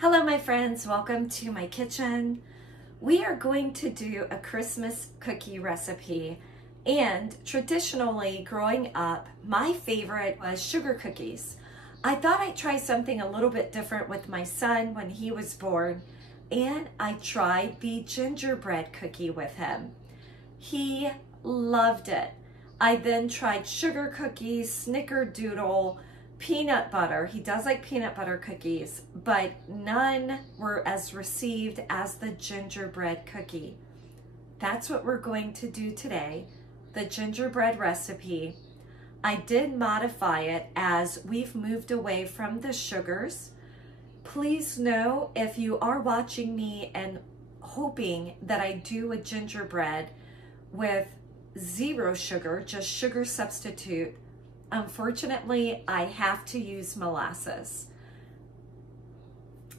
Hello my friends, welcome to my kitchen. We are going to do a Christmas cookie recipe, and traditionally growing up, my favorite was sugar cookies. I thought I'd try something a little bit different with my son when he was born, and I tried the gingerbread cookie with him. He loved it. I then tried sugar cookies, snickerdoodle, peanut butter. He does like peanut butter cookies, but none were as received as the gingerbread cookie. That's what we're going to do today, the gingerbread recipe. I did modify it as we've moved away from the sugars. Please know if you are watching me and hoping that I do a gingerbread with zero sugar, just sugar substitute, unfortunately, I have to use molasses.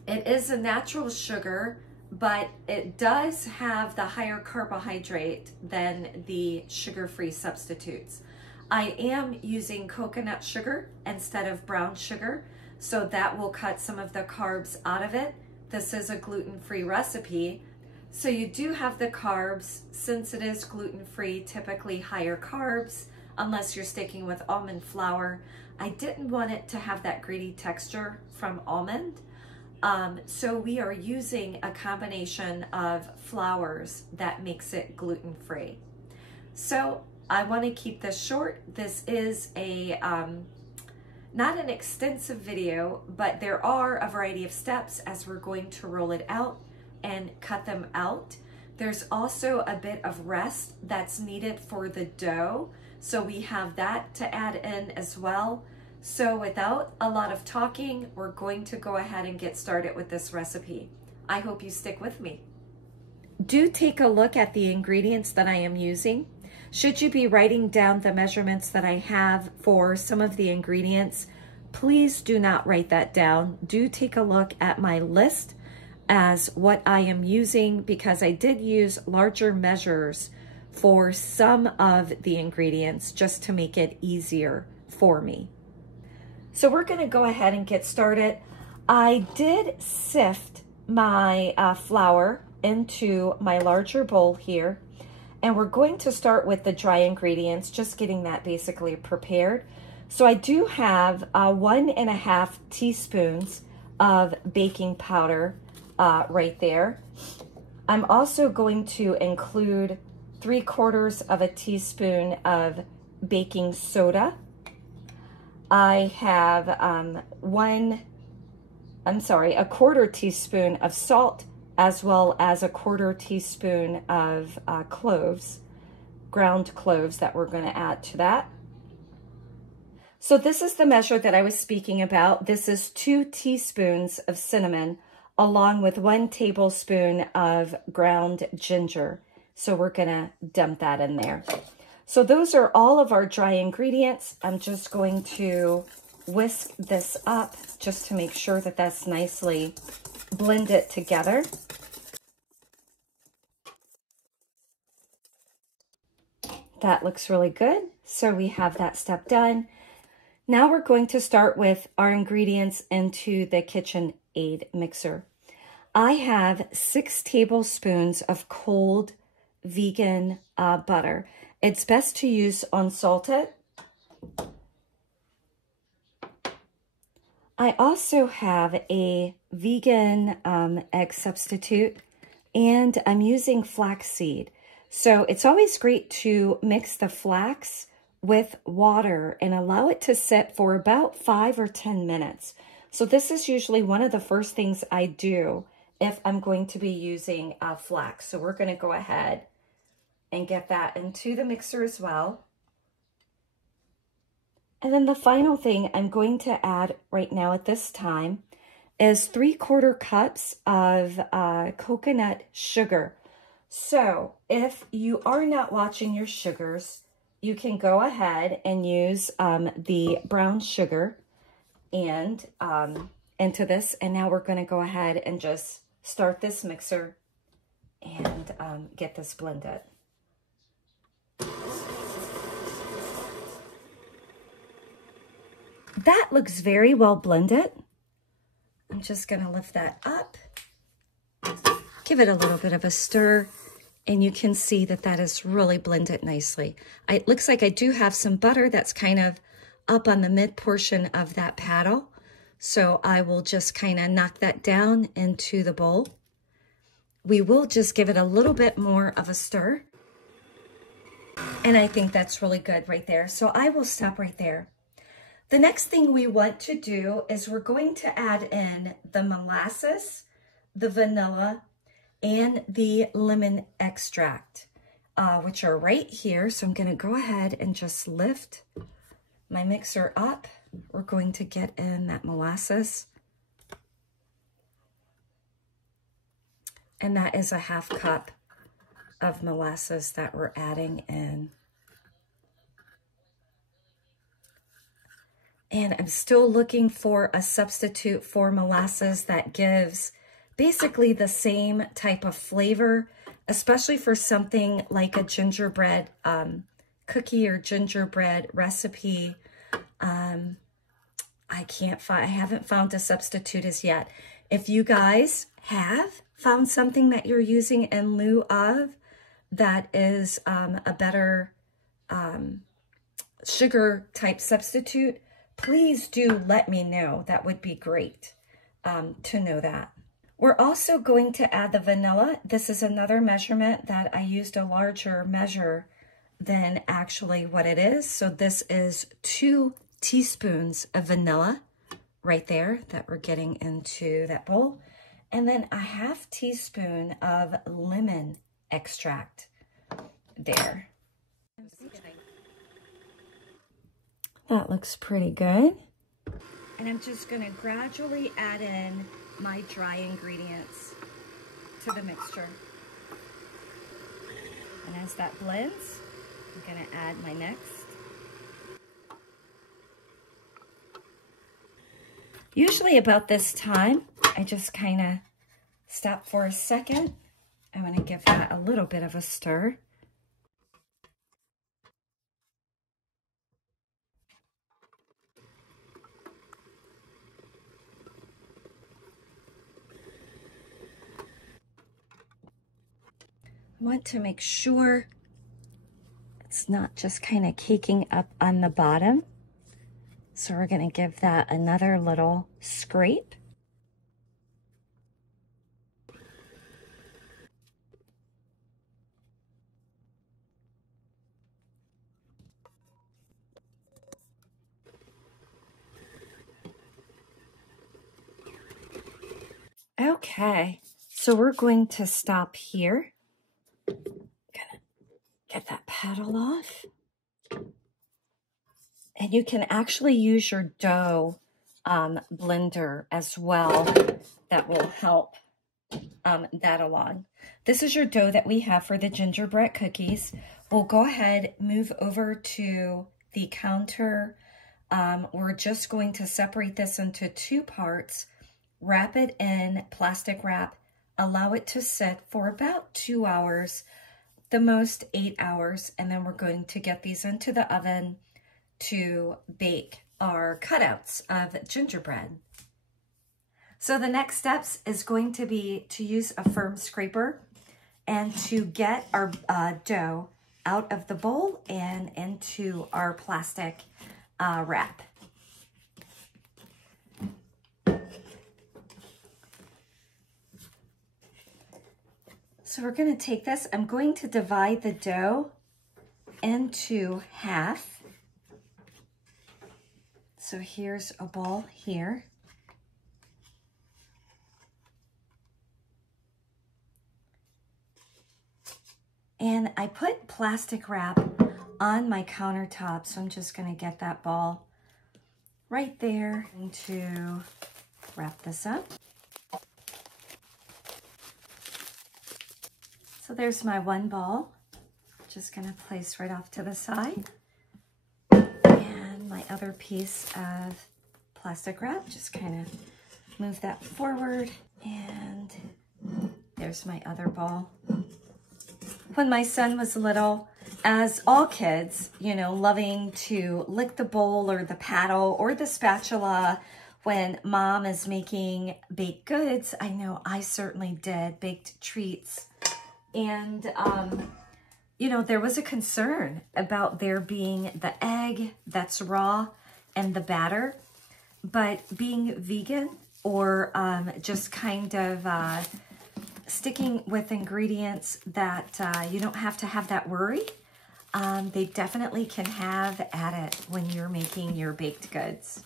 It is a natural sugar, but it does have the higher carbohydrate than the sugar-free substitutes. I am using coconut sugar instead of brown sugar, so that will cut some of the carbs out of it. This is a gluten-free recipe, so you do have the carbs. Since it is gluten-free, typically higher carbs, unless you're sticking with almond flour. I didn't want it to have that gritty texture from almond. So we are using a combination of flours that makes it gluten-free. So I want to keep this short. This is a not an extensive video, but there are a variety of steps as we're going to roll it out and cut them out. There's also a bit of rest that's needed for the dough, so we have that to add in as well. So without a lot of talking, we're going to go ahead and get started with this recipe. I hope you stick with me. Do take a look at the ingredients that I am using. Should you be writing down the measurements that I have for some of the ingredients, please do not write that down. Do take a look at my list as what I am using, because I did use larger measures for some of the ingredients just to make it easier for me. So we're going to go ahead and get started. I did sift my flour into my larger bowl here, and we're going to start with the dry ingredients, just getting that basically prepared. So I do have 1.5 teaspoons of baking powder right there. I'm also going to include 3/4 teaspoon of baking soda. I have a 1/4 teaspoon of salt, as well as a 1/4 teaspoon of cloves, ground cloves, that we're going to add to that. So this is the measure that I was speaking about. This is 2 teaspoons of cinnamon, along with 1 tablespoon of ground ginger. So we're gonna dump that in there. So those are all of our dry ingredients. I'm just going to whisk this up just to make sure that that's nicely blended together. That looks really good. So we have that step done. Now we're going to start with our ingredients into the KitchenAid mixer. I have 6 tablespoons of cold vegan butter. It's best to use unsalted. I also have a vegan egg substitute, and I'm using flaxseed. So it's always great to mix the flax with water and allow it to sit for about 5 or 10 minutes. So this is usually one of the first things I do if I'm going to be using flax. So we're going to go ahead and get that into the mixer as well. And then the final thing I'm going to add right now at this time is 3/4 cups of coconut sugar. So if you are not watching your sugars, you can go ahead and use the brown sugar and into this. And now we're going to go ahead and just start this mixer and get this blended. That looks very well blended. I'm just gonna lift that up, give it a little bit of a stir, and you can see that that is really blended nicely. It looks like I do have some butter that's kind of up on the mid portion of that paddle. So I will just kind of knock that down into the bowl. We will just give it a little bit more of a stir. And I think that's really good right there. So I will stop right there. The next thing we want to do is we're going to add in the molasses, the vanilla, and the lemon extract, which are right here. So I'm gonna go ahead and just lift my mixer up. We're going to get in that molasses. And that is a 1/2 cup of molasses that we're adding in. And I'm still looking for a substitute for molasses that gives basically the same type of flavor, especially for something like a gingerbread cookie or gingerbread recipe. I haven't found a substitute as yet. If you guys have found something that you're using in lieu of that is a better sugar type substitute, please do let me know. That would be great to know that. We're also going to add the vanilla. This is another measurement that I used a larger measure than actually what it is. So this is 2 teaspoons of vanilla right there that we're getting into that bowl. And then a 1/2 teaspoon of lemon extract there. That looks pretty good. And I'm just gonna gradually add in my dry ingredients to the mixture. And as that blends, I'm gonna add my next. Usually about this time, I just kind of stop for a second. I'm gonna give that a little bit of a stir. I want to make sure it's not just kind of caking up on the bottom. So we're going to give that another little scrape. Okay, so we're going to stop here. Gonna get that paddle off. And you can actually use your dough blender as well. That will help that along. This is your dough that we have for the gingerbread cookies. We'll go ahead, move over to the counter. We're just going to separate this into 2 parts, wrap it in plastic wrap, allow it to sit for about 2 hours, the most 8 hours, and then we're going to get these into the oven to bake our cutouts of gingerbread. So the next steps is going to be to use a firm scraper and to get our dough out of the bowl and into our plastic wrap. So we're going to take this, I'm going to divide the dough into half. So here's a ball here. And I put plastic wrap on my countertop, so I'm just going to get that ball right there and to wrap this up. So there's my one ball. Just going to place right off to the side. And my other piece of plastic wrap, just kind of move that forward. And there's my other ball. When my son was little, as all kids, you know, loving to lick the bowl or the paddle or the spatula when mom is making baked goods. I know I certainly did, baked treats. And, you know, there was a concern about there being the egg that's raw and the batter, but being vegan or just kind of sticking with ingredients that you don't have to have that worry, they definitely can have at it when you're making your baked goods.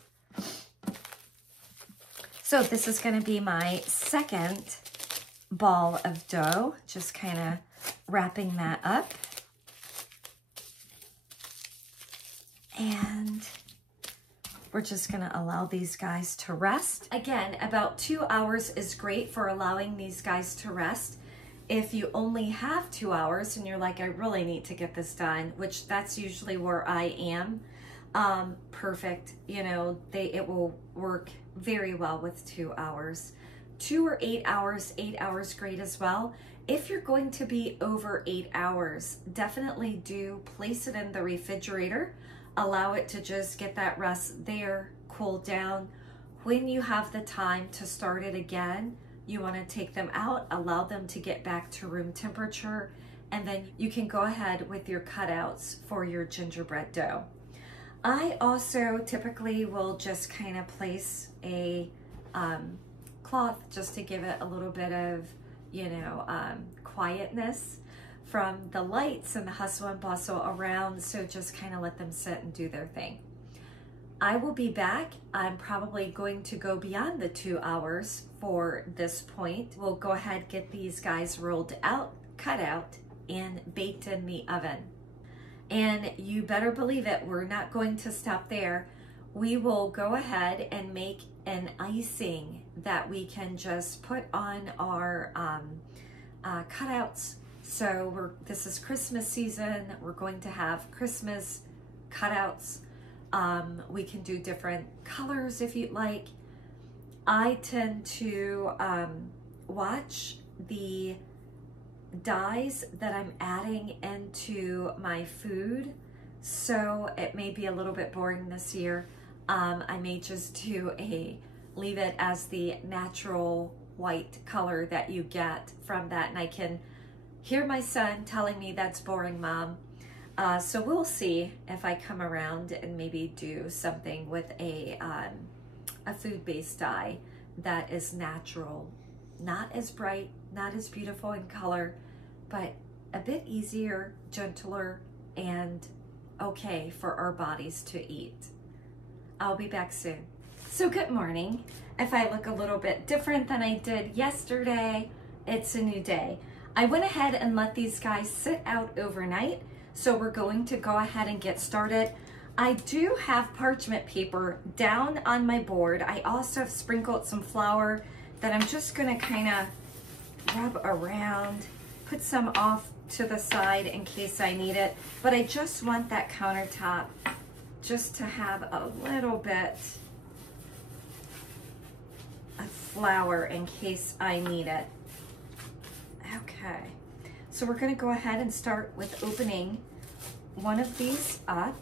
So this is going to be my second ball of dough, just kind of wrapping that up. And we're just going to allow these guys to rest. Again, about 2 hours is great for allowing these guys to rest. If you only have 2 hours and you're like, I really need to get this done, which that's usually where I am, perfect. You know, it will work very well with 2 hours. 2 or 8 hours, 8 hours great as well. If you're going to be over 8 hours, definitely do place it in the refrigerator. Allow it to just get that rest there, cool down. When you have the time to start it again, you want to take them out, allow them to get back to room temperature, and then you can go ahead with your cutouts for your gingerbread dough. I also typically will just kind of place a cloth just to give it a little bit of, you know, quietness from the lights and the hustle and bustle around, so just kind of let them sit and do their thing. I will be back. I'm probably going to go beyond the 2 hours for this point. We'll go ahead, get these guys rolled out, cut out, and baked in the oven. And you better believe it, we're not going to stop there. We will go ahead and make an icing that we can just put on our cutouts. So this is Christmas season. We're going to have Christmas cutouts. We can do different colors if you'd like. I tend to watch the dyes that I'm adding into my food. So it may be a little bit boring this year. I may just leave it as the natural white color that you get from that. And I can hear my son telling me that's boring, Mom. So we'll see if I come around and maybe do something with a food-based dye that is natural, not as bright, not as beautiful in color, but a bit easier, gentler, and okay for our bodies to eat. I'll be back soon. So good morning. If I look a little bit different than I did yesterday, it's a new day. I went ahead and let these guys sit out overnight. So we're going to go ahead and get started. I do have parchment paper down on my board. I also have sprinkled some flour that I'm just gonna kind of rub around, put some off to the side in case I need it. But I just want that countertop just to have a little bit of flour in case I need it. Okay. So we're gonna go ahead and start with opening one of these up.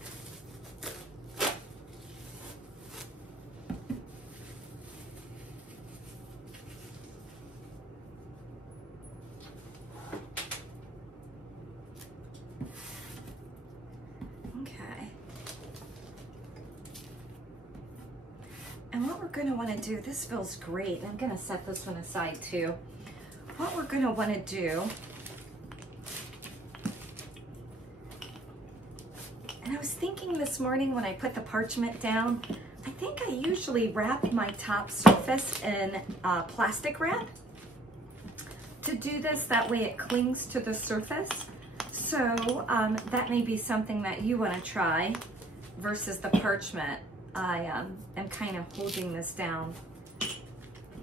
Okay. And what we're gonna wanna do, this feels great. I'm gonna set this one aside too. What we're gonna wanna do, and I was thinking this morning when I put the parchment down, I think I usually wrap my top surface in plastic wrap to do this. That way it clings to the surface. So that may be something that you want to try versus the parchment. I am kind of holding this down.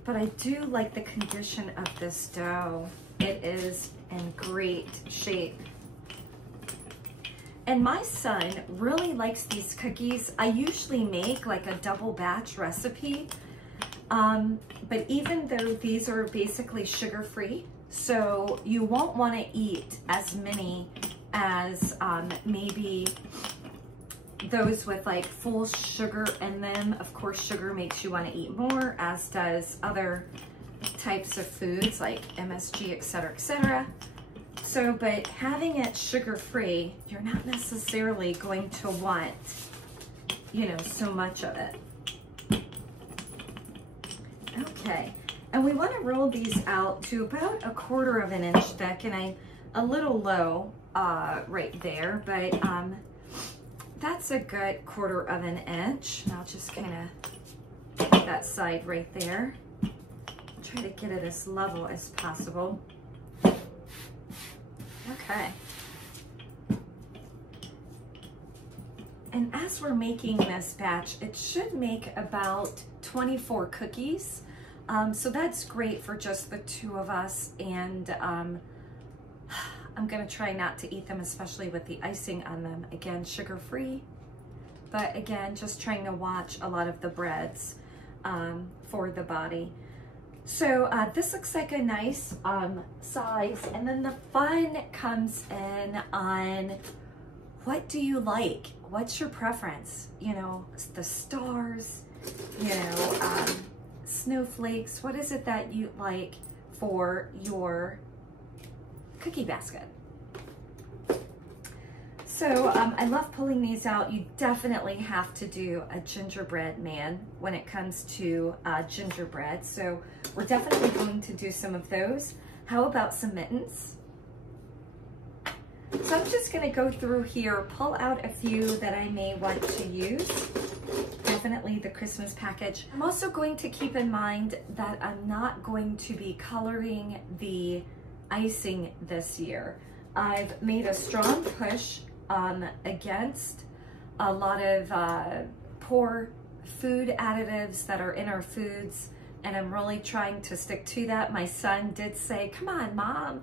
But I do like the condition of this dough. It is in great shape. And my son really likes these cookies. I usually make like a double batch recipe, but even though these are basically sugar-free, so you won't want to eat as many as maybe those with like full sugar in them. Of course, sugar makes you want to eat more, as does other types of foods like MSG, etc., etc. So, but having it sugar-free, you're not necessarily going to want, you know, so much of it. Okay, and we want to roll these out to about 1/4 of an inch thick, and a little low right there, but that's a good 1/4 of an inch. And I'll just kind of get that side right there. Try to get it as level as possible. Okay. And as we're making this batch, it should make about 24 cookies. So that's great for just the 2 of us. And I'm gonna try not to eat them, especially with the icing on them. Again, sugar-free, but again, just trying to watch a lot of the breads for the body. So this looks like a nice size. And then the fun comes in on, what do you like? What's your preference? You know, the stars, you know, snowflakes. What is it that you like for your cookie basket? So I love pulling these out. You definitely have to do a gingerbread man when it comes to gingerbread. So we're definitely going to do some of those. How about some mittens? So I'm just gonna go through here, pull out a few that I may want to use. Definitely the Christmas package. I'm also going to keep in mind that I'm not going to be coloring the icing this year. I've made a strong push against a lot of poor food additives that are in our foods, and I'm really trying to stick to that. My son did say, come on, Mom.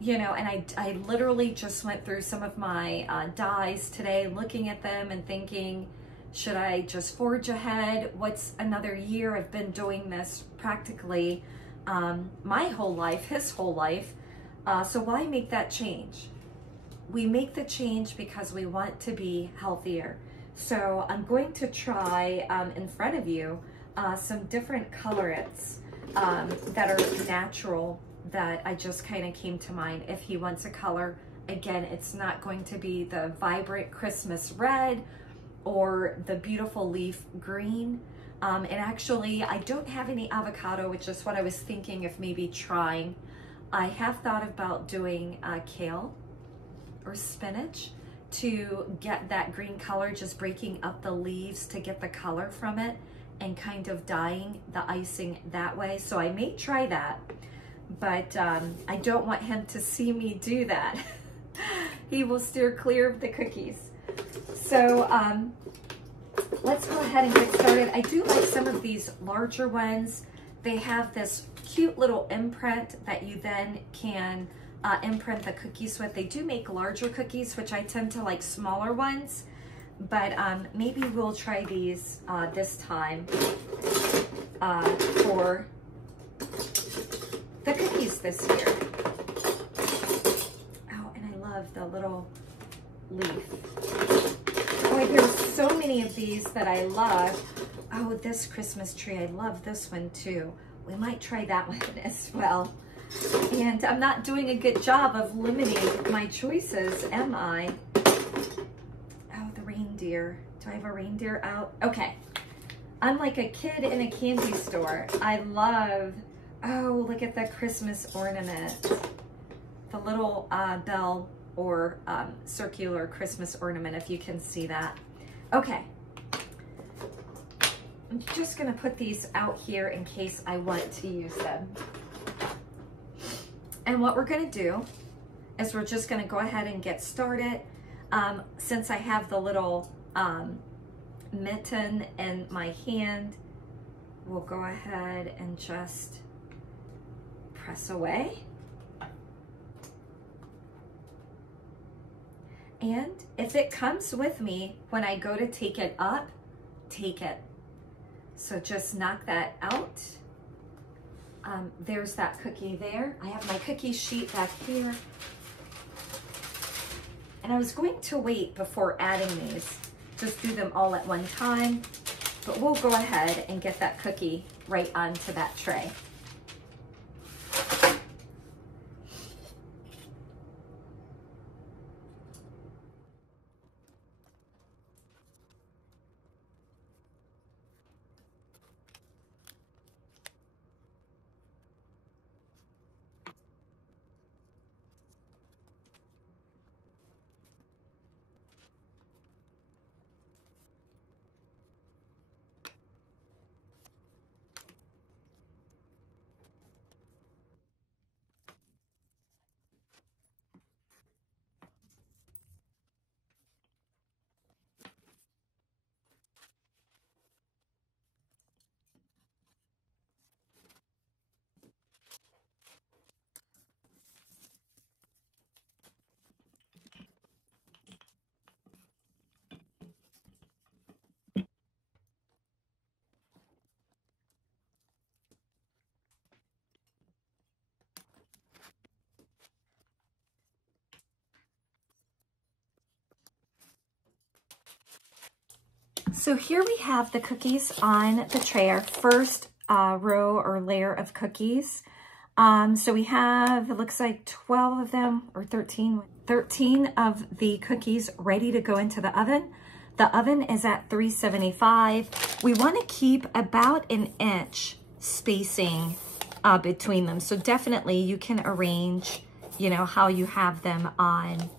You know, and I literally just went through some of my dyes today, looking at them and thinking, should I just forge ahead? What's another year? I've been doing this practically my whole life, his whole life. So why make that change? We make the change because we want to be healthier. So I'm going to try in front of you some different colorants that are natural, that I just kind of came to mind. If he wants a color, again, it's not going to be the vibrant Christmas red or the beautiful leaf green. And actually, I don't have any avocado, which is what I was thinking of maybe trying. I have thought about doing kale or spinach to get that green color, just breaking up the leaves to get the color from it and kind of dyeing the icing that way. So I may try that, but I don't want him to see me do that. He will steer clear of the cookies. So let's go ahead and get started. I do like some of these larger ones. They have this cute little imprint that you then can imprint the cookies with. They do make larger cookies, which I tend to like smaller ones, but maybe we'll try these this time for the cookies this year. Oh, and I love the little leaf. Boy, there's so many of these that I love. Oh, this Christmas tree, I love this one too. We might try that one as well. And I'm not doing a good job of limiting my choices, am I? Oh, the reindeer. Do I have a reindeer out? Okay. I'm like a kid in a candy store. I love, oh, look at the Christmas ornament. The little bell or circular Christmas ornament, if you can see that. Okay. I'm just gonna put these out here in case I want to use them. And what we're gonna do is we're just gonna go ahead and get started. Since I have the little mitten in my hand, we'll go ahead and just press away. And if it comes with me when I go to take it up, take it. So just knock that out. There's that cookie there. I have my cookie sheet back here. And I was going to wait before adding these just do them all at one time. But we'll go ahead and get that cookie right onto that tray. So here we have the cookies on the tray, our first row or layer of cookies. So we have, it looks like 12 of them, or 13 of the cookies ready to go into the oven. The oven is at 375. We want to keep about an inch spacing between them. So definitely you can arrange, you know, how you have them on,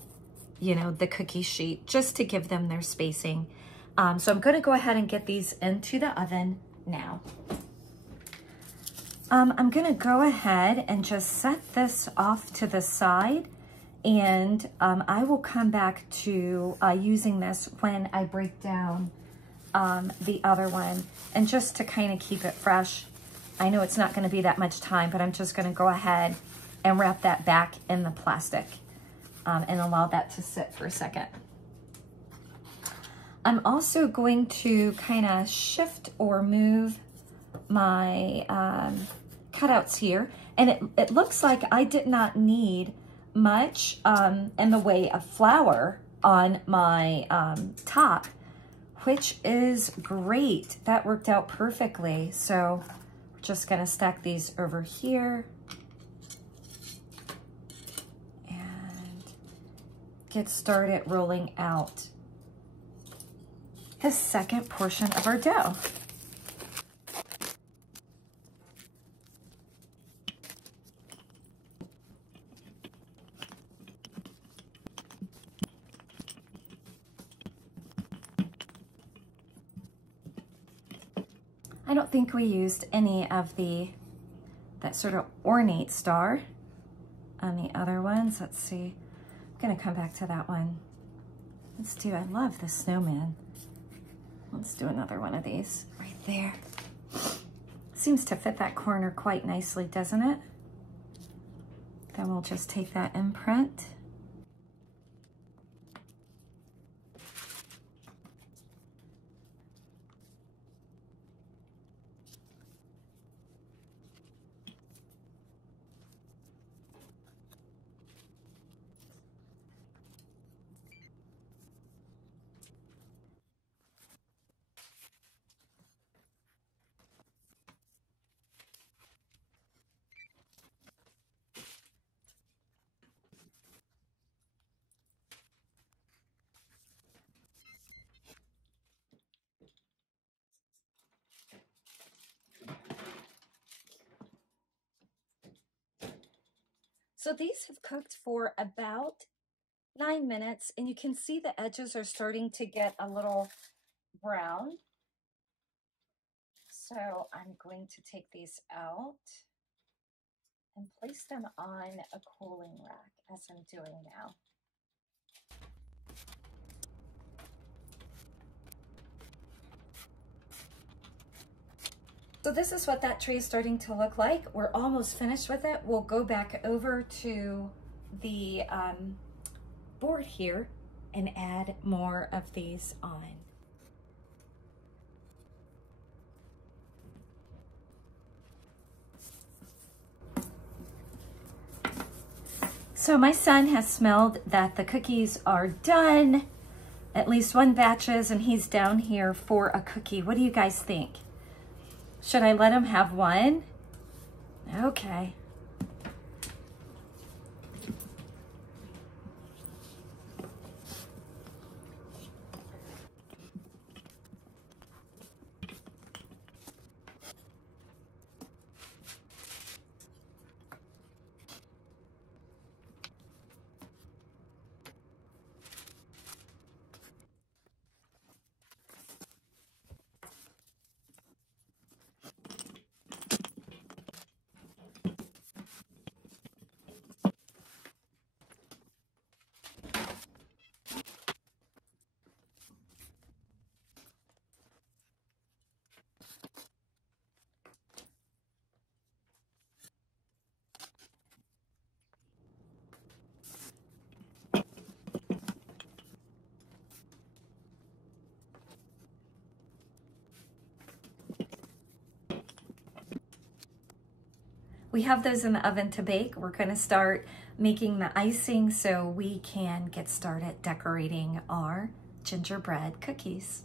you know, the cookie sheet, just to give them their spacing. So I'm going to go ahead and get these into the oven now. I'm going to go ahead and just set this off to the side, and I will come back to using this when I break down the other one, and just to kind of keep it fresh. I know it's not going to be that much time, but I'm just going to go ahead and wrap that back in the plastic and allow that to sit for a second. I'm also going to kind of shift or move my cutouts here. And it looks like I did not need much in the way of flour on my top, which is great. That worked out perfectly. So we're just gonna stack these over here and get started rolling out the second portion of our dough. I don't think we used any of that sort of ornate star on the other ones. Let's see. I'm gonna come back to that one. I love the snowman. Let's do another one of these right there. Seems to fit that corner quite nicely, doesn't it? Then we'll just take that imprint. So these have cooked for about 9 minutes, and you can see the edges are starting to get a little brown. So I'm going to take these out and place them on a cooling rack, as I'm doing now. So this is what that tray is starting to look like. We're almost finished with it. We'll go back over to the board here and add more of these on. So my son has smelled that the cookies are done. At least one batch is, and he's down here for a cookie. What do you guys think? Should I let him have one? Okay. We have those in the oven to bake. We're going to start making the icing so we can get started decorating our gingerbread cookies.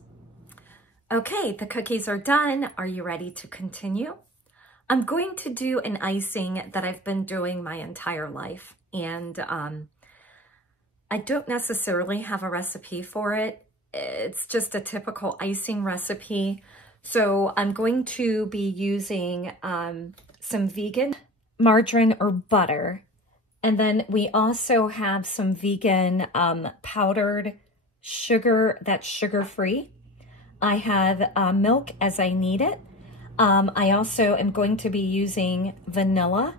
Okay, the cookies are done. Are you ready to continue? I'm going to do an icing that I've been doing my entire life, and I don't necessarily have a recipe for it. It's just a typical icing recipe. So I'm going to be using some vegan margarine or butter. And then we also have some vegan powdered sugar that's sugar-free. I have milk as I need it. I also am going to be using vanilla.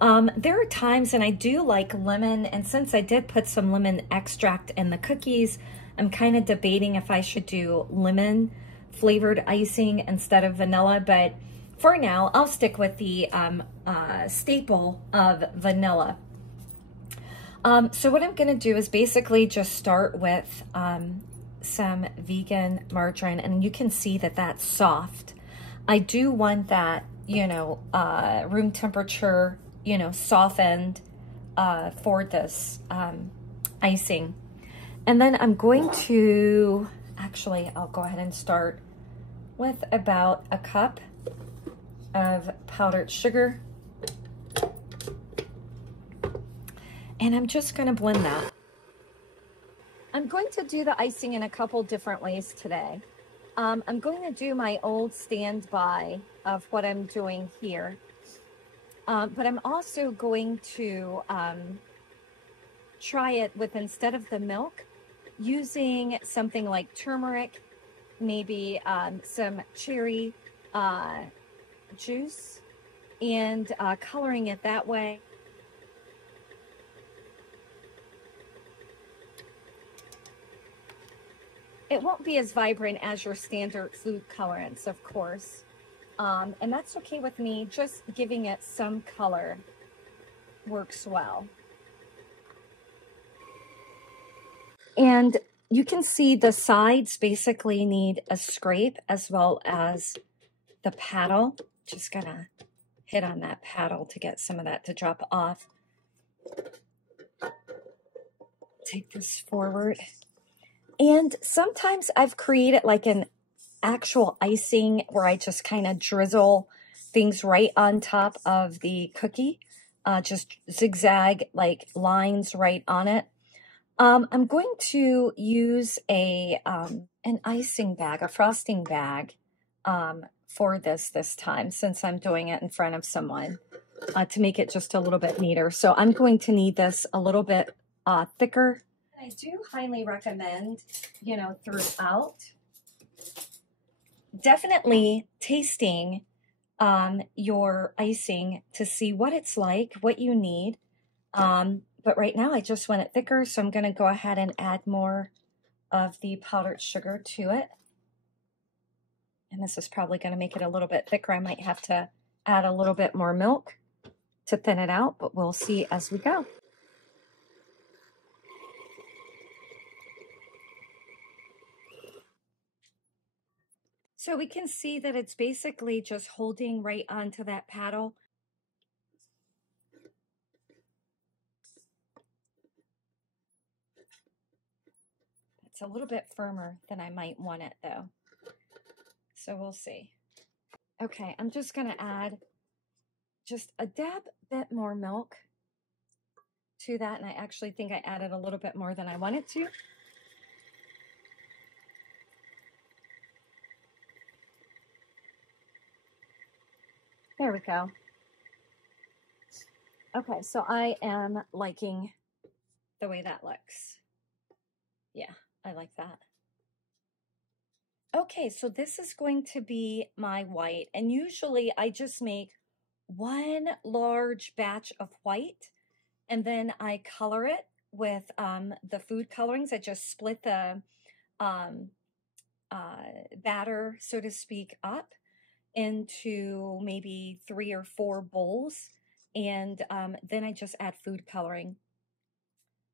There are times, and I do like lemon, and since I did put some lemon extract in the cookies, I'm kind of debating if I should do lemon flavored icing instead of vanilla, but for now, I'll stick with the staple of vanilla. So what I'm gonna do is basically just start with some vegan margarine, and you can see that that's soft. I do want that, you know, room temperature, you know, softened for this icing. And then I'm going to, actually, I'll go ahead and start with about a cup of powdered sugar. And I'm just gonna blend that. I'm going to do the icing in a couple different ways today. I'm going to do my old standby of what I'm doing here. But I'm also going to try it with, instead of the milk, using something like turmeric, maybe some cherry juice, and coloring it that way. It won't be as vibrant as your standard food colorants, of course. And that's okay with me. Just giving it some color works well. And you can see the sides basically need a scrape as well as the paddle. Just gonna hit on that paddle to get some of that to drop off. Take this forward. And sometimes I've created like an actual icing where I just kind of drizzle things right on top of the cookie, just zigzag like lines right on it. I'm going to use an icing bag, a frosting bag, for this time, since I'm doing it in front of someone, to make it just a little bit neater. So I'm going to need this a little bit thicker. I do highly recommend, you know, throughout, definitely tasting your icing to see what it's like, what you need. But right now I just want it thicker, so I'm going to go ahead and add more of the powdered sugar to it. And this is probably going to make it a little bit thicker. I might have to add a little bit more milk to thin it out, but we'll see as we go. So we can see that it's basically just holding right onto that paddle. That's It's a little bit firmer than I might want it though. So we'll see. Okay, I'm just gonna add just a dab bit more milk to that, and I actually think I added a little bit more than I wanted to. There we go. Okay, so I am liking the way that looks. Yeah, I like that. Okay, so this is going to be my white, and usually I just make one large batch of white, and then I color it with the food colorings. I just split the batter, so to speak, up into maybe 3 or 4 bowls, and then I just add food coloring.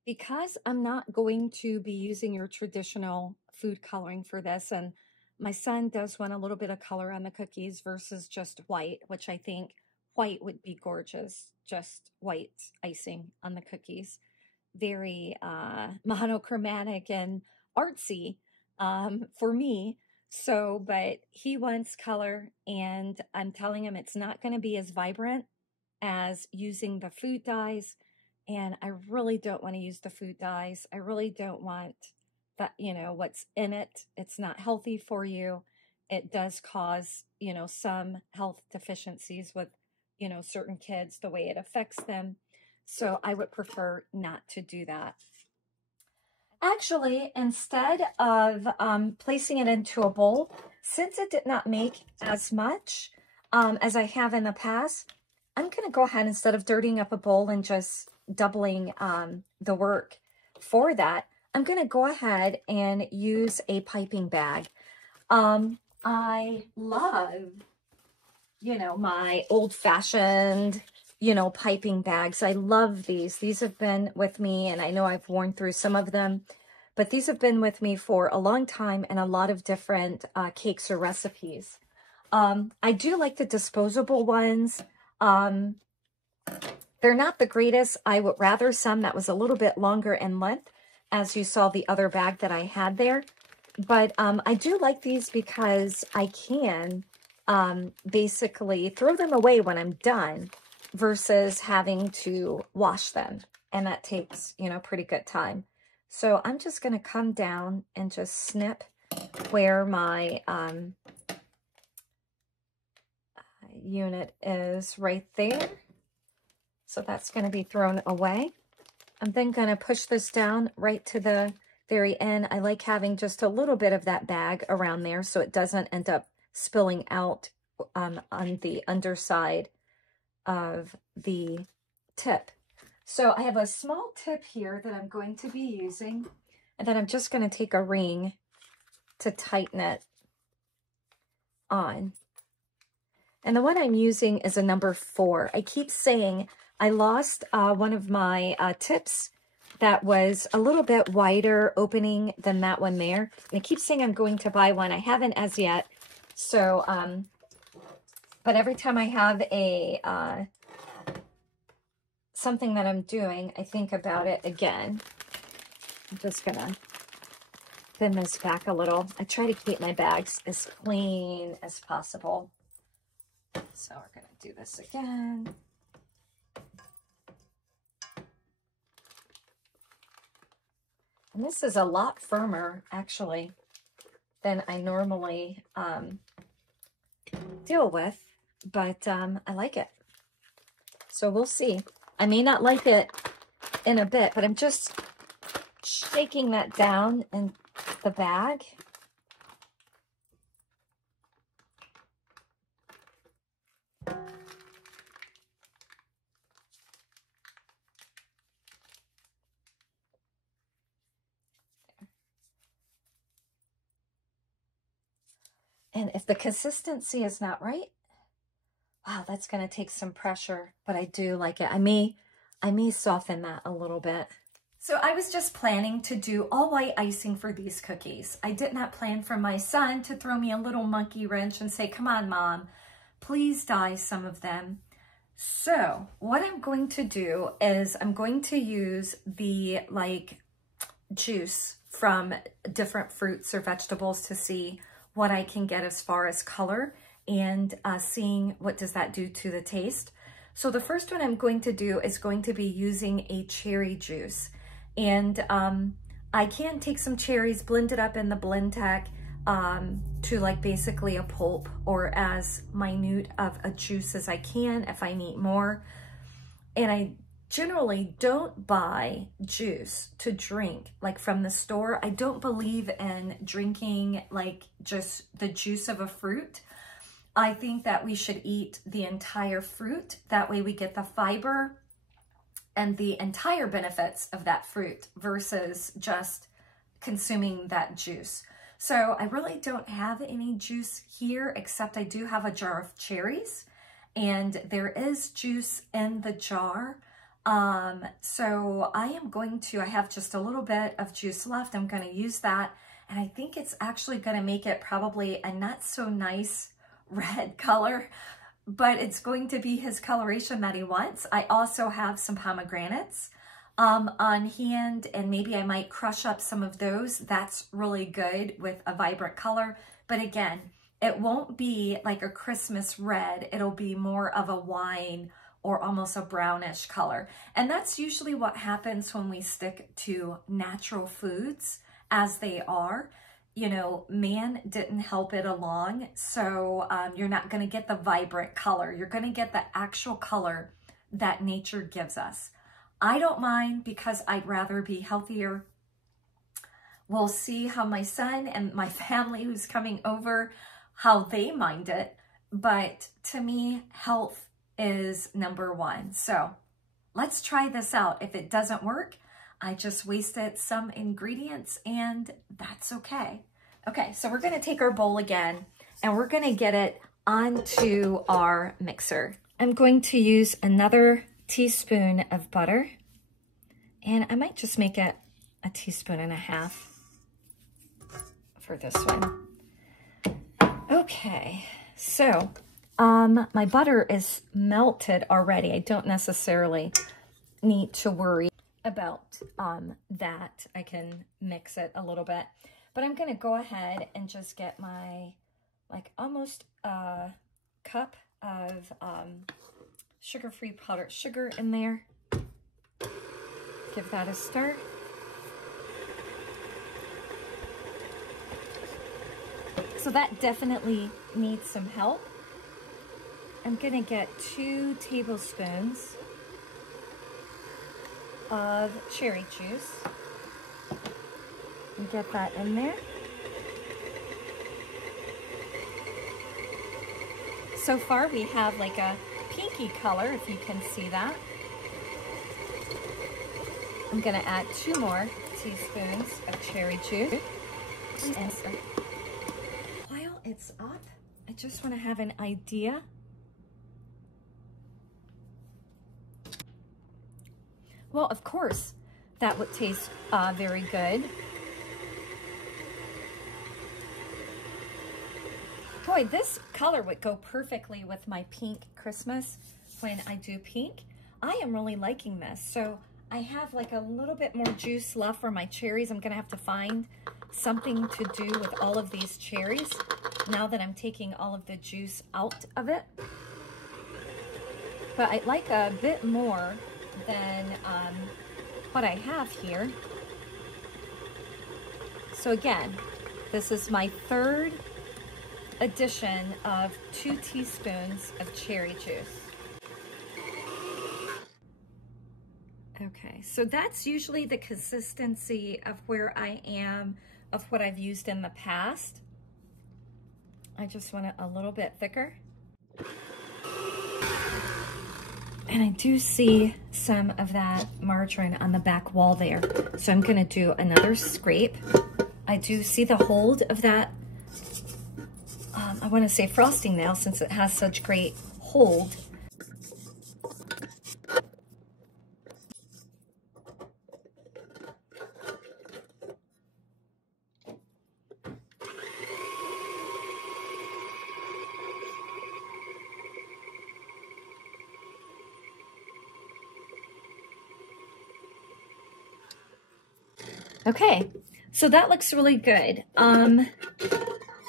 Because I'm not going to be using your traditional food coloring for this, and my son does want a little bit of color on the cookies versus just white, which I think white would be gorgeous, just white icing on the cookies. Very monochromatic and artsy for me. So, but he wants color, and I'm telling him it's not going to be as vibrant as using the food dyes. And I really don't want to use the food dyes. I really don't want that, you know, what's in it. It's not healthy for you. It does cause, you know, some health deficiencies with, you know, certain kids, the way it affects them. So I would prefer not to do that. Actually, instead of placing it into a bowl, since it did not make as much as I have in the past, I'm going to go ahead, instead of dirtying up a bowl and just doubling the work for that, I'm going to go ahead and use a piping bag. I love, you know, my old-fashioned, you know, piping bags. I love these. These have been with me, and I know I've worn through some of them, but these have been with me for a long time and a lot of different cakes or recipes. I do like the disposable ones. They're not the greatest. I would rather some that was a little bit longer in length, as you saw the other bag that I had there. But I do like these because I can basically throw them away when I'm done versus having to wash them. And that takes, you know, pretty good time. So I'm just going to come down and just snip where my unit is right there. So that's going to be thrown away. I'm then going to push this down right to the very end. I like having just a little bit of that bag around there so it doesn't end up spilling out on the underside of the tip. So I have a small tip here that I'm going to be using, and then I'm just going to take a ring to tighten it on. And the one I'm using is a number 4. I keep saying I lost one of my tips that was a little bit wider opening than that one there. And I keep saying I'm going to buy one. I haven't as yet. So, but every time I have a something that I'm doing, I think about it again. I'm just going to thin this back a little. I try to keep my bags as clean as possible. So we're going to do this again. And this is a lot firmer, actually, than I normally deal with, but I like it. So we'll see. I may not like it in a bit, but I'm just shaking that down in the bag. And if the consistency is not right, wow, that's going to take some pressure, but I do like it. I may soften that a little bit. So I was just planning to do all white icing for these cookies. I did not plan for my son to throw me a little monkey wrench and say, come on, Mom, please dye some of them. So what I'm going to do is I'm going to use the juice from different fruits or vegetables to see what I can get as far as color and seeing what does that do to the taste. So the first one I'm going to do is going to be using a cherry juice. And I can take some cherries, blend it up in the blend tech to like basically a pulp or as minute of a juice as I can if I need more. And I generally don't buy juice to drink like from the store. I don't believe in drinking like just the juice of a fruit. I think that we should eat the entire fruit. That way we get the fiber and the entire benefits of that fruit versus just consuming that juice. So I really don't have any juice here, except I do have a jar of cherries and there is juice in the jar. So I have just a little bit of juice left. I'm going to use that. And I think it's actually going to make it probably a not so nice red color, but it's going to be his coloration that he wants. I also have some pomegranates on hand, and maybe I might crush up some of those. That's really good with a vibrant color. But again, it won't be like a Christmas red. It'll be more of a wine or almost a brownish color. And that's usually what happens when we stick to natural foods as they are. You know, man didn't help it along. So you're not gonna get the vibrant color. You're gonna get the actual color that nature gives us. I don't mind because I'd rather be healthier. We'll see how my son and my family who's coming over, how they mind it. But to me, health is number one. So let's try this out. If it doesn't work, I just wasted some ingredients and that's okay. Okay, so we're gonna take our bowl again and we're gonna get it onto our mixer. I'm going to use another teaspoon of butter, and I might just make it a teaspoon and a half for this one. Okay, so my butter is melted already. I don't necessarily need to worry about that. I can mix it a little bit, but I'm gonna go ahead and just get my like almost a cup of sugar-free powdered sugar in there. Give that a stir. So that definitely needs some help. I'm gonna get 2 tablespoons of cherry juice and get that in there. So far we have like a pinky color, if you can see that. I'm gonna add 2 more teaspoons of cherry juice. And while it's up, I just wanna have an idea. Well, of course, that would taste very good. Boy, this color would go perfectly with my pink Christmas when I do pink. I am really liking this. So I have like a little bit more juice left for my cherries. I'm gonna have to find something to do with all of these cherries now that I'm taking all of the juice out of it. But I'd like a bit more than what I have here. So again, this is my 3rd addition of 2 teaspoons of cherry juice. Okay, so that's usually the consistency of where I am, of what I've used in the past. I just want it a little bit thicker. And I do see some of that margarine on the back wall there. So I'm gonna do another scrape. I do see the hold of that, I wanna say frosting now since it has such great hold. Okay, So that looks really good.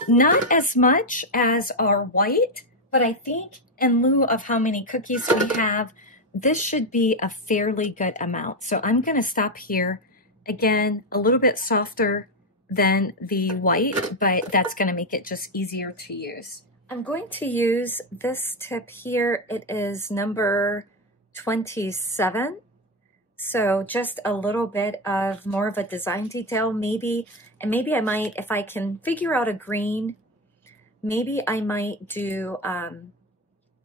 Not as much as our white, but I think in lieu of how many cookies we have, this should be a fairly good amount. So I'm gonna stop here. Again, a little bit softer than the white, but that's gonna make it just easier to use. I'm going to use this tip here. It is number 27. So just a little bit of more of a design detail, maybe, and maybe I might, if I can figure out a green, maybe I might do,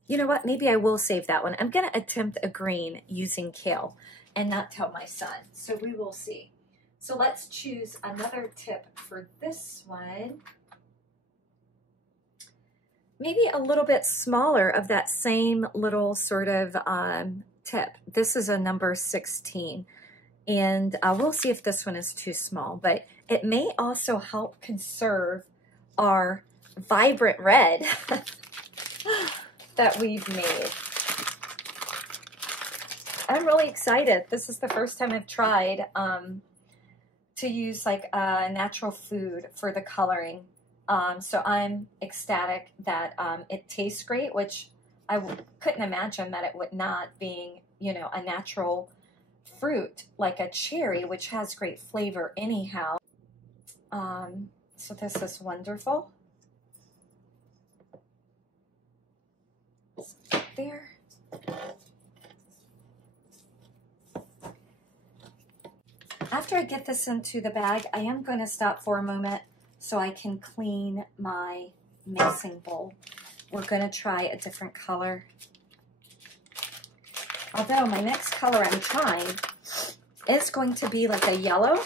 you know what, maybe I will save that one. I'm gonna attempt a green using kale and not tell my son, so we will see. So let's choose another tip for this one. Maybe a little bit smaller of that same little sort of tip. This is a number 16, and we'll see if this one is too small, but it may also help conserve our vibrant red that we've made. I'm really excited. This is the first time I've tried to use like a natural food for the coloring. So I'm ecstatic that it tastes great, which I couldn't imagine that it would not, being, you know, a natural fruit like a cherry, which has great flavor anyhow. So this is wonderful. There. After I get this into the bag, I am going to stop for a moment so I can clean my mixing bowl. We're going to try a different color. Although my next color I'm trying is going to be like a yellow.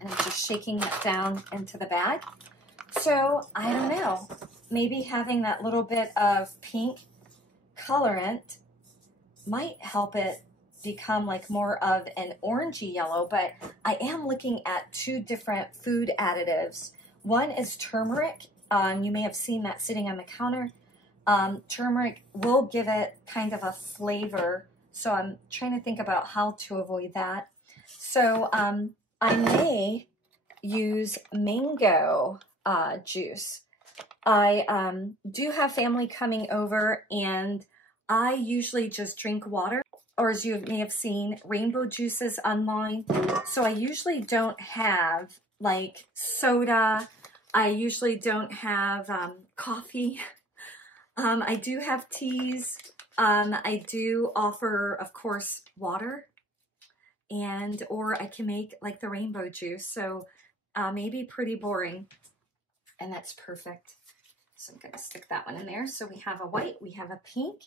And I'm just shaking that down into the bag. So I don't know, maybe having that little bit of pink colorant might help it become like more of an orangey yellow, but I am looking at two different food additives. One is turmeric. You may have seen that sitting on the counter. Turmeric will give it kind of a flavor, so I'm trying to think about how to avoid that. So I may use mango juice. I do have family coming over, and I usually just drink water, or as you may have seen, rainbow juices online. So I usually don't have like soda. I usually don't have coffee. I do have teas. I do offer, of course, water, and or I can make like the rainbow juice. So maybe pretty boring, and that's perfect. So I'm gonna stick that one in there. So we have a white, we have a pink.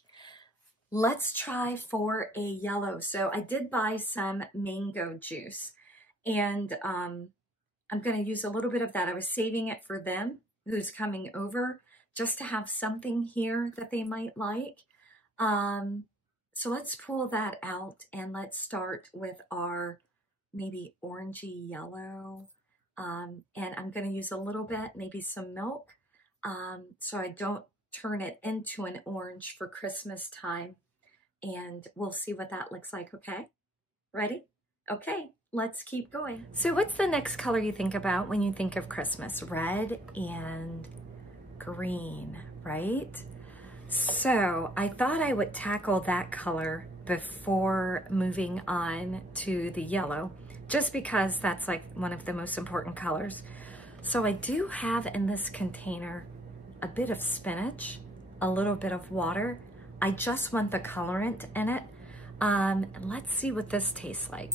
Let's try for a yellow. So I did buy some mango juice, and I'm gonna use a little bit of that. I was saving it for them who's coming over, just to have something here that they might like. So let's pull that out, and let's start with our maybe orangey yellow. And I'm gonna use a little bit, maybe some milk, so I don't turn it into an orange for Christmas time. And we'll see what that looks like, okay? Ready? Okay, let's keep going. So what's the next color you think about when you think of Christmas? Red and green, right? So I thought I would tackle that color before moving on to the yellow, just because that's like one of the most important colors. So I do have in this container a bit of spinach, a little bit of water. I just want the colorant in it. And let's see what this tastes like.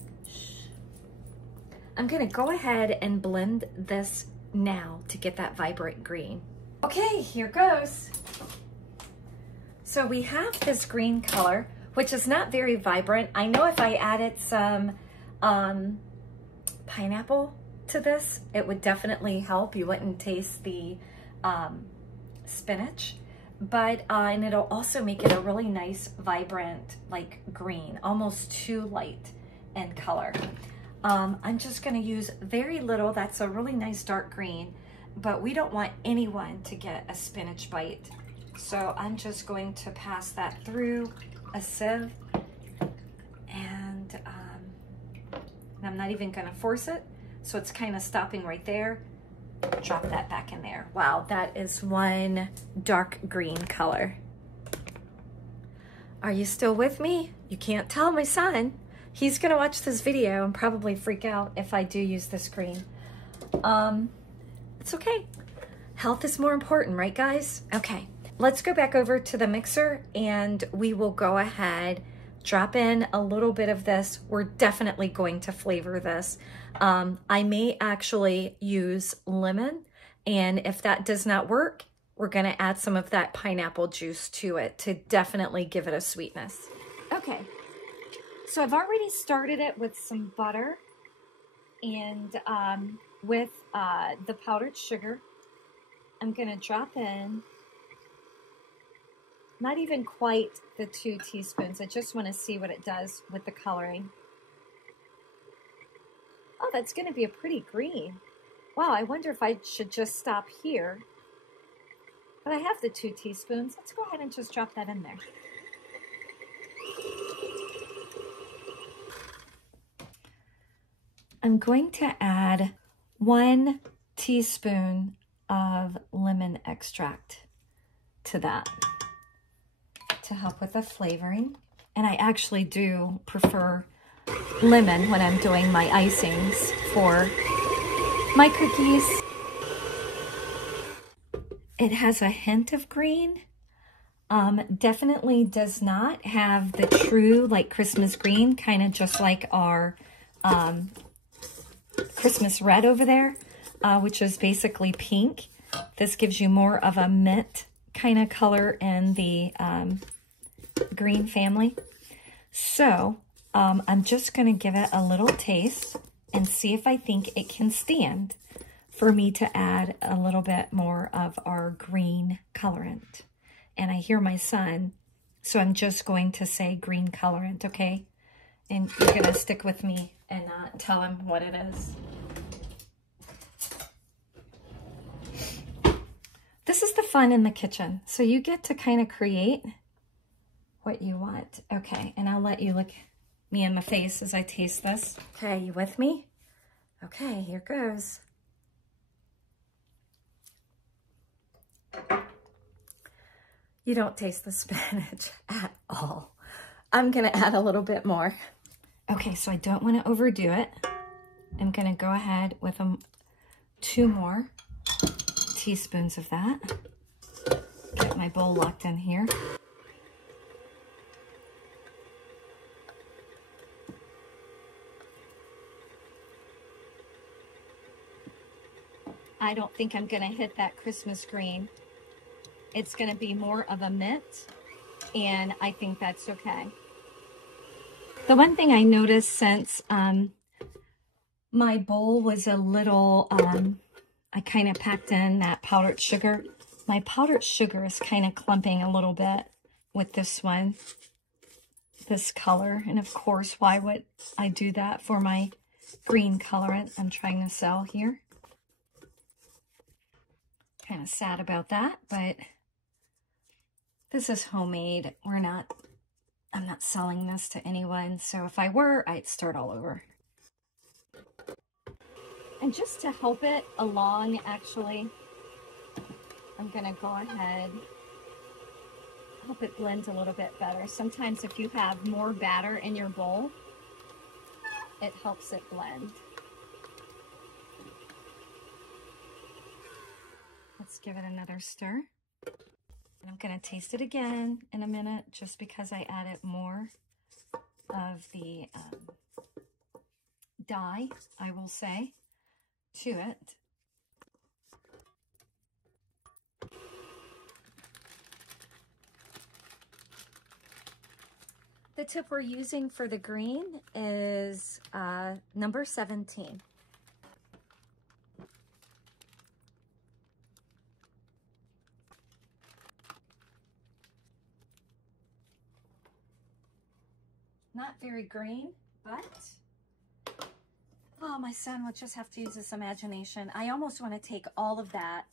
I'm gonna go ahead and blend this now to get that vibrant green. Okay, here goes. So we have this green color, which is not very vibrant. I know if I added some pineapple to this, it would definitely help. You wouldn't taste the spinach, but and it'll also make it a really nice, vibrant, like green, almost too light in color. I'm just gonna use very little. That's a really nice dark green, but we don't want anyone to get a spinach bite. So I'm just going to pass that through a sieve, and I'm I'm not even gonna force it. So it's kind of stopping right there. Drop that back in there. Wow, that is one dark green color. Are you still with me? You can't tell my son. He's gonna watch this video and probably freak out if I do use this green. It's okay. Health is more important, right guys? Okay, let's go back over to the mixer and we will go ahead, drop in a little bit of this. We're definitely going to flavor this. I may actually use lemon, and if that does not work, we're gonna add some of that pineapple juice to it to definitely give it a sweetness. Okay, so I've already started it with some butter and with the powdered sugar. I'm gonna drop in, not even quite the 2 teaspoons. I just wanna see what it does with the coloring. Oh, that's gonna be a pretty green. Wow, I wonder if I should just stop here. But I have the 2 teaspoons. Let's go ahead and just drop that in there. I'm going to add 1 teaspoon of lemon extract to that to help with the flavoring. And I actually do prefer lemon when I'm doing my icings for my cookies. It has a hint of green. Definitely does not have the true like Christmas green, kind of just like our Christmas red over there, which is basically pink. This gives you more of a mint kind of color in the green family. So I'm just going to give it a little taste and see if I think it can stand for me to add a little bit more of our green colorant. And I hear my son, so I'm just going to say green colorant, okay? And you're going to stick with me and tell him what it is. This is the fun in the kitchen. So you get to kind of create what you want. Okay, and I'll let you look me in the face as I taste this. Okay, you with me? Okay, here goes. You don't taste the spinach at all. I'm gonna add a little bit more. Okay, so I don't wanna overdo it. I'm gonna go ahead with 2 more teaspoons of that. Get my bowl locked in here. I don't think I'm gonna hit that Christmas green. It's gonna be more of a mint, and I think that's okay. The one thing I noticed since my bowl was a little, I kind of packed in that powdered sugar. My powdered sugar is kind of clumping a little bit with this one, this color. And of course, why would I do that for my green colorant I'm trying to sell here? Kind of sad about that, but this is homemade. I'm not selling this to anyone. So if I were, I'd start all over. And just to help it along, actually, I'm gonna go ahead, help it blend a little bit better. Sometimes if you have more batter in your bowl, it helps it blend. Let's give it another stir. And I'm gonna taste it again in a minute, just because I added more of the dye, I will say, to it. The tip we're using for the green is number 17. Not very green, but oh, my son will just have to use his imagination. I almost want to take all of that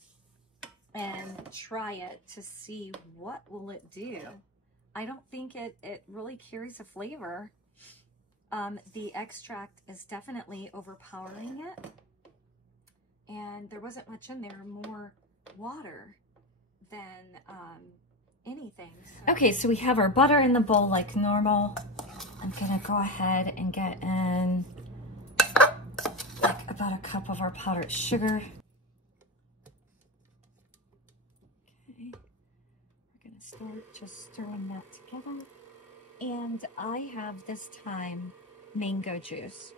and try it to see what will it do. I don't think it really carries a flavor. The extract is definitely overpowering it. And there wasn't much in there, more water than anything. So. Okay, so we have our butter in the bowl like normal. I'm gonna go ahead and get in like about a cup of our powdered sugar. Okay, we're gonna start just stirring that together. And I have this time mango juice.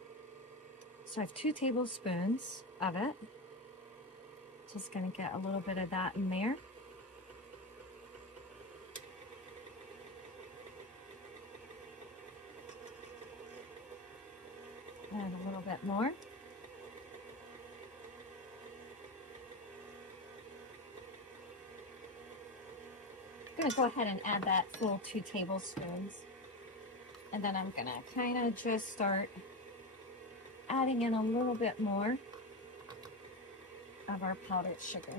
So I have 2 tablespoons of it. Just gonna get a little bit of that in there. And a little bit more. I'm gonna go ahead and add that full 2 tablespoons. And then I'm gonna kind of just start adding in a little bit more of our powdered sugar.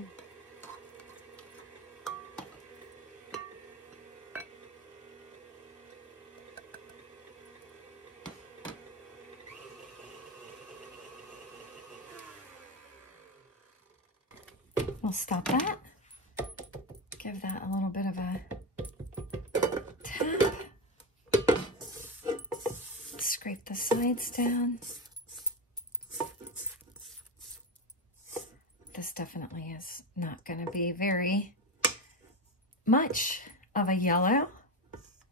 We'll stop that. Give that a little bit of a tap. Scrape the sides down. This definitely is not going to be very much of a yellow,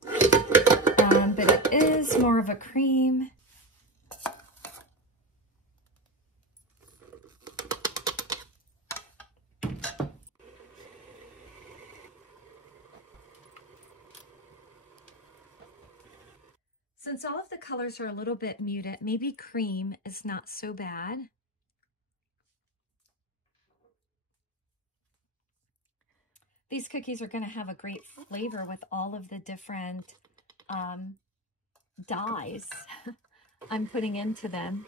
but it is more of a cream. Since all of the colors are a little bit muted, maybe cream is not so bad. These cookies are going to have a great flavor with all of the different dyes I'm putting into them.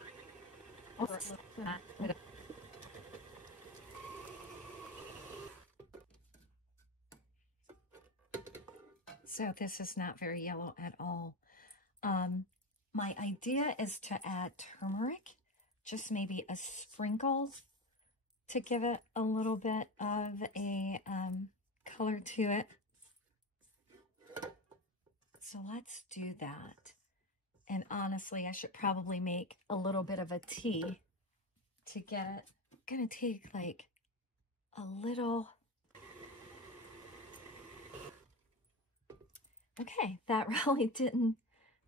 So this is not very yellow at all. My idea is to add turmeric, just maybe a sprinkle to give it a little bit of a color to it. So let's do that. And honestly, I should probably make a little bit of a tea to get it. I'm gonna take like a little. Okay, that really didn't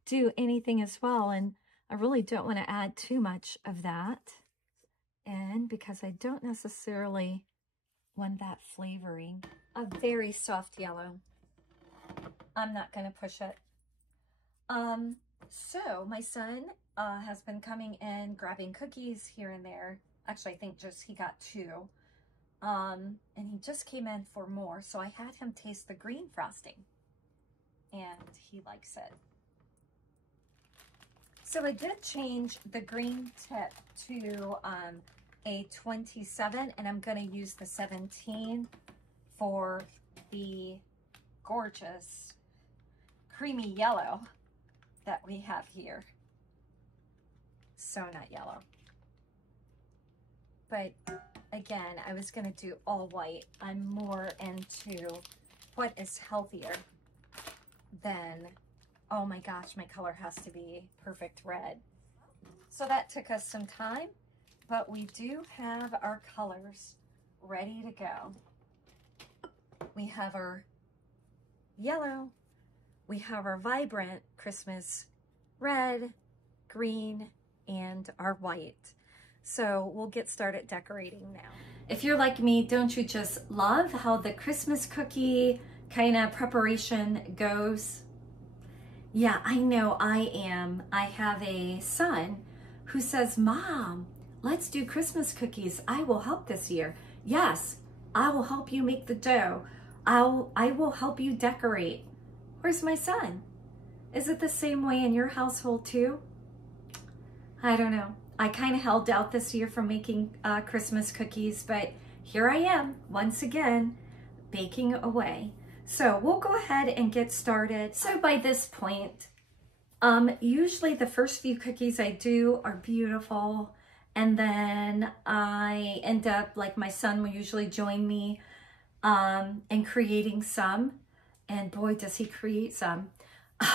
do anything as well, and I really don't want to add too much of that in because I don't necessarily want that flavoring. A very soft yellow. I'm not going to push it. So my son has been coming in grabbing cookies here and there. Actually, I think just he got 2. And he just came in for more, so I had him taste the green frosting, and he likes it. So I did change the green tip to a 27, and I'm going to use the 17 for the gorgeous creamy yellow that we have here. So not yellow. But again, I was going to do all white. I'm more into what is healthier than, oh my gosh, my color has to be perfect red. So that took us some time, but we do have our colors ready to go. We have our yellow, we have our vibrant Christmas red, green, and our white. So we'll get started decorating now. If you're like me, don't you just love how the Christmas cookie kind of preparation goes? Yeah, I know I am. I have a son who says, Mom, let's do Christmas cookies. I will help this year. Yes, I will help you make the dough. I will help you decorate. Where's my son? Is it the same way in your household too? I don't know. I kind of held out this year from making Christmas cookies, but here I am once again baking away. So we'll go ahead and get started. So by this point, Usually the first few cookies I do are beautiful, and then I end up, like my son will usually join me in creating some, and boy does he create some.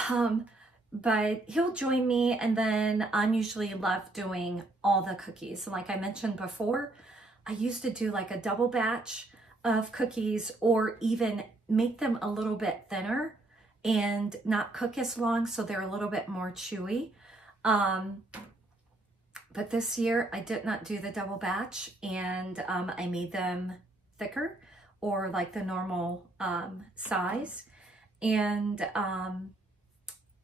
Um, but he'll join me, and then I'm usually left doing all the cookies. And like I mentioned before, I used to do like a double batch of cookies, or even make them a little bit thinner and not cook as long, so they're a little bit more chewy. But this year I did not do the double batch, and I made them thicker, or like the normal size. And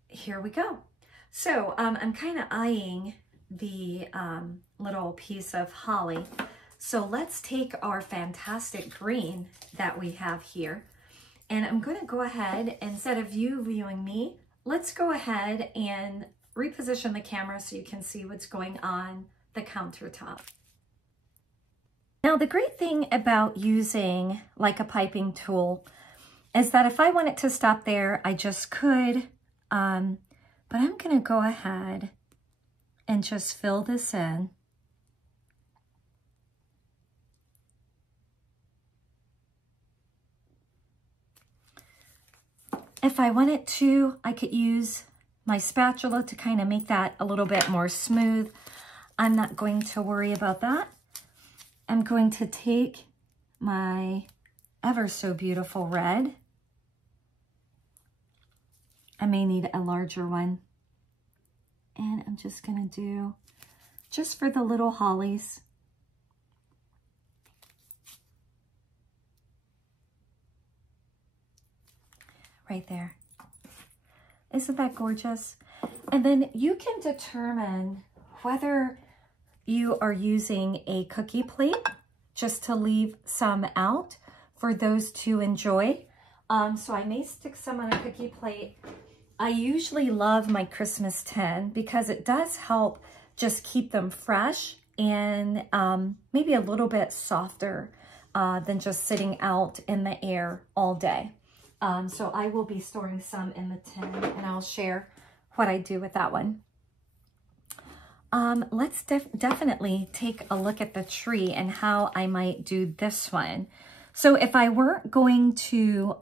here we go. So I'm kind of eyeing the little piece of holly. So let's take our fantastic green that we have here, and I'm going to go ahead, instead of you viewing me, let's go ahead and reposition the camera so you can see what's going on the countertop. Now, the great thing about using like a piping tool is that if I wanted to stop there, I just could, but I'm going to go ahead and just fill this in. If I wanted to, I could use my spatula to kind of make that a little bit more smooth. I'm not going to worry about that. I'm going to take my ever so beautiful red. I may need a larger one. And I'm just going to do, just for the little hollies. Right there. Isn't that gorgeous? And then you can determine whether you are using a cookie plate just to leave some out for those to enjoy. So I may stick some on a cookie plate. I usually love my Christmas tin because it does help just keep them fresh and maybe a little bit softer than just sitting out in the air all day. So I will be storing some in the tin, and I'll share what I do with that one. Let's definitely take a look at the tree and how I might do this one. So if I weren't going to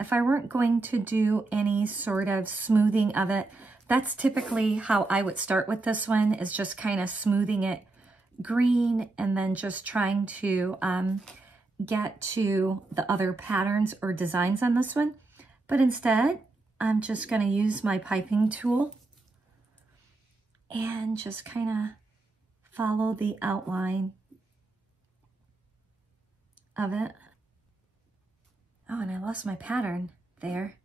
if I weren't going to do any sort of smoothing of it, that's typically how I would start with this one, is just kind of smoothing it green and then just trying to get to the other patterns or designs on this one. But instead, I'm just going to use my piping tool and just kind of follow the outline of it. Oh, and I lost my pattern there.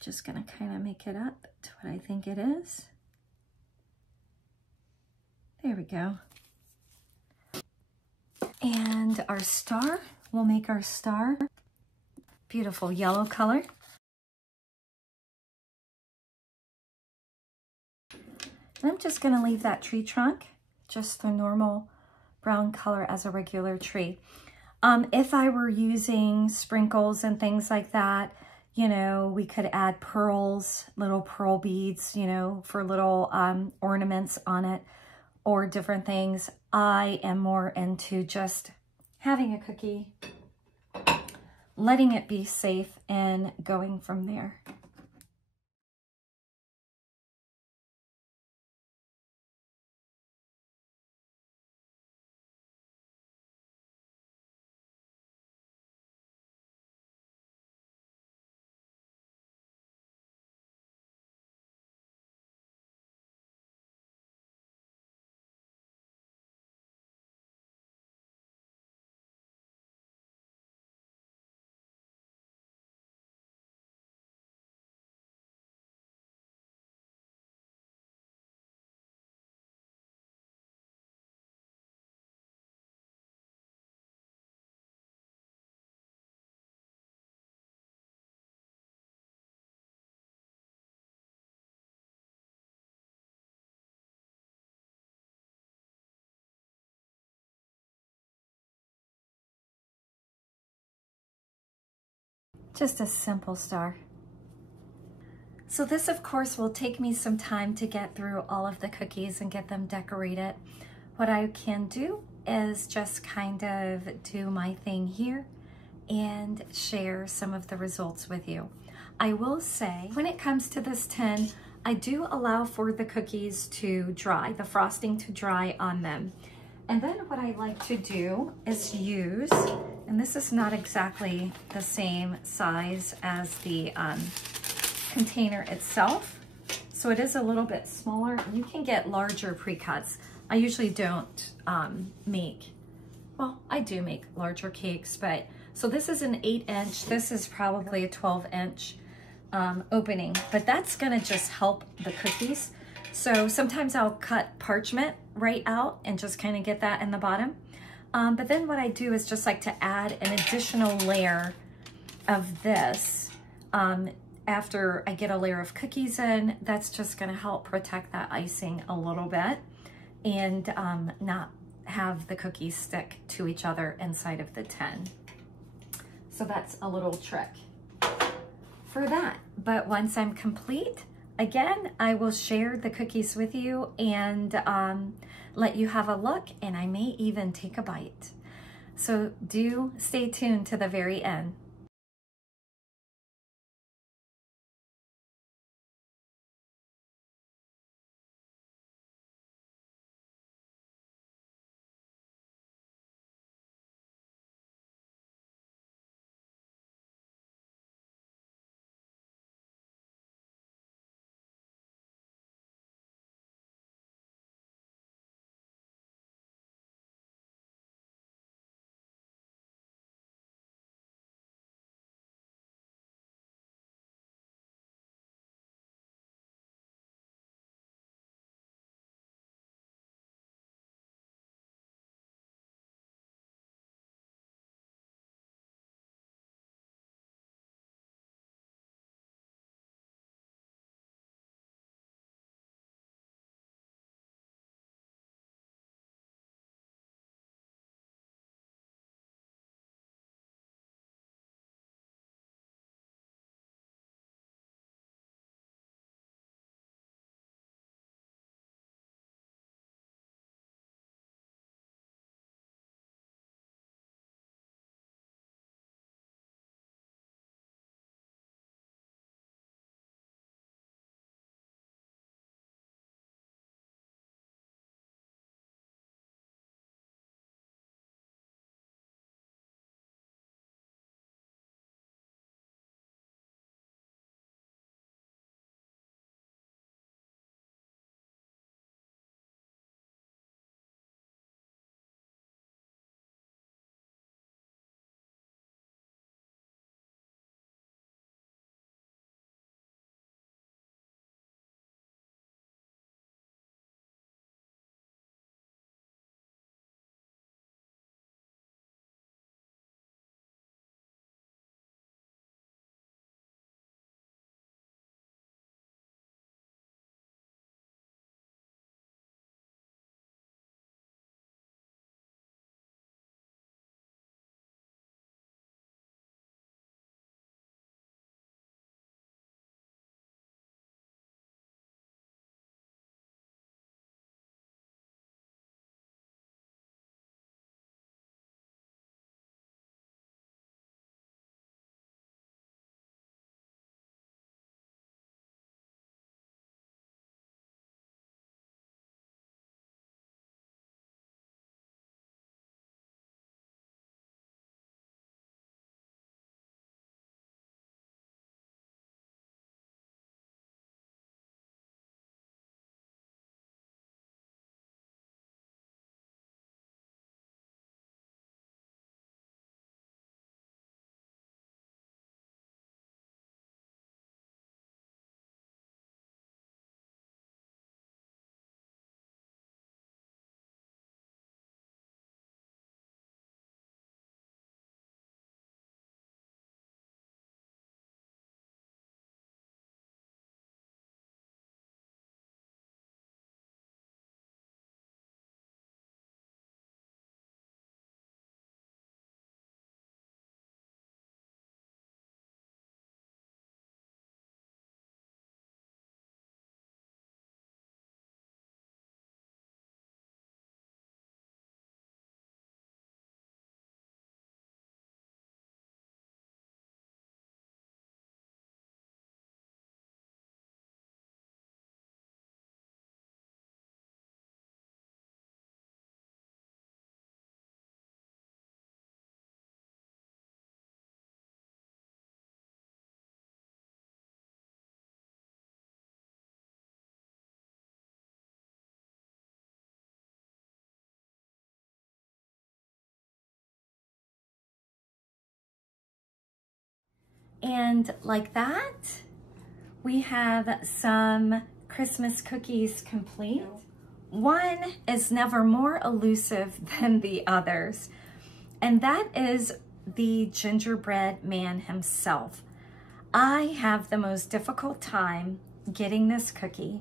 Just going to kind of make it up to what I think it is. There we go. And our star, we'll make our star beautiful yellow color. And I'm just going to leave that tree trunk just the normal brown color as a regular tree. If I were using sprinkles and things like that, you know, we could add pearls, little pearl beads, you know, for little ornaments on it or different things. I am more into just having a cookie, letting it be safe, and going from there. Just a simple star. So this, of course, will take me some time to get through all of the cookies and get them decorated. What I can do is just kind of do my thing here and share some of the results with you. I will say, when it comes to this tin, I do allow for the cookies to dry, the frosting to dry on them. And then what I like to do is use, and this is not exactly the same size as the container itself, so it is a little bit smaller. You can get larger pre-cuts. I usually don't make, well, I do make larger cakes, but so this is an 8-inch, this is probably a 12-inch opening, but that's gonna just help the cookies. So sometimes I'll cut parchment right out and just kind of get that in the bottom. But then what I do is just like to add an additional layer of this after I get a layer of cookies in. That's just gonna help protect that icing a little bit and not have the cookies stick to each other inside of the tin. So that's a little trick for that. But once I'm complete, again, I will share the cookies with you and let you have a look, and I may even take a bite. So do stay tuned to the very end. And like that, we have some Christmas cookies complete. One is never more elusive than the others, and that is the gingerbread man himself. I have the most difficult time getting this cookie,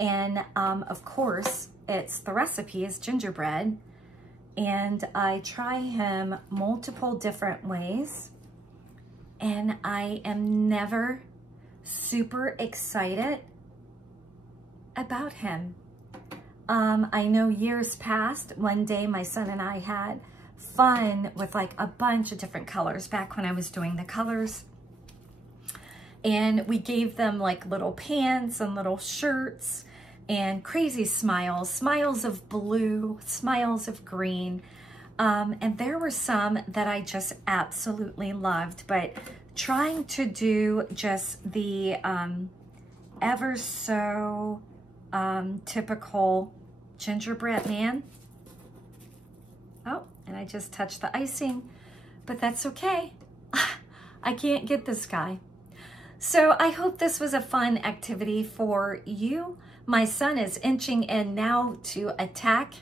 and of course, the recipe is gingerbread, and I try him multiple different ways, and I am never super excited about him. I know years past, one day my son and I had fun with like a bunch of different colors back when I was doing the colors. And we gave them like little pants and little shirts and crazy smiles, smiles of blue, smiles of green. And there were some that I just absolutely loved, but trying to do just the ever so typical gingerbread man. Oh, and I just touched the icing, but that's okay. I can't get this guy. So I hope this was a fun activity for you. My son is inching in now to attack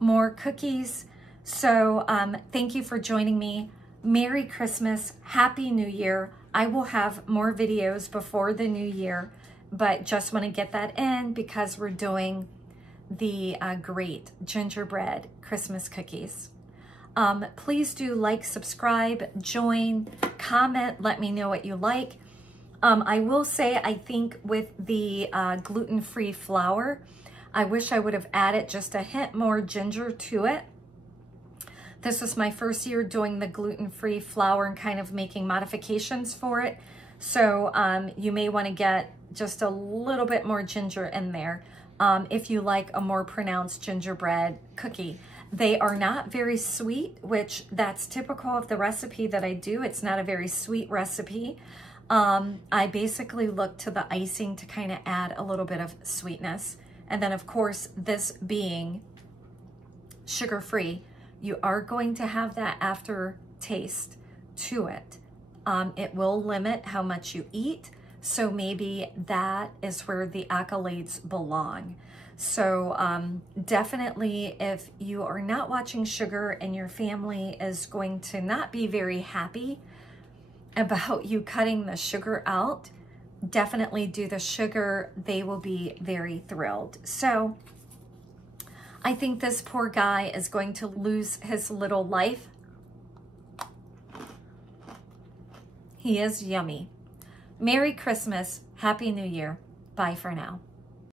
more cookies. So thank you for joining me. Merry Christmas, Happy New Year. I will have more videos before the new year, but just want to get that in because we're doing the great gingerbread Christmas cookies. Please do like, subscribe, join, comment, let me know what you like. I will say, I think with the gluten-free flour, I wish I would have added just a hint more ginger to it. This was my first year doing the gluten-free flour and kind of making modifications for it. So you may want to get just a little bit more ginger in there if you like a more pronounced gingerbread cookie. They are not very sweet, which that's typical of the recipe that I do. It's not a very sweet recipe. I basically look to the icing to kind of add a little bit of sweetness. And then of course, this being sugar-free, you are going to have that aftertaste to it. It will limit how much you eat. So maybe that is where the accolades belong. So definitely if you are not watching sugar and your family is going to not be very happy about you cutting the sugar out, definitely do the sugar. They will be very thrilled. So I think this poor guy is going to lose his little life. He is yummy. Merry Christmas, Happy New Year. Bye for now.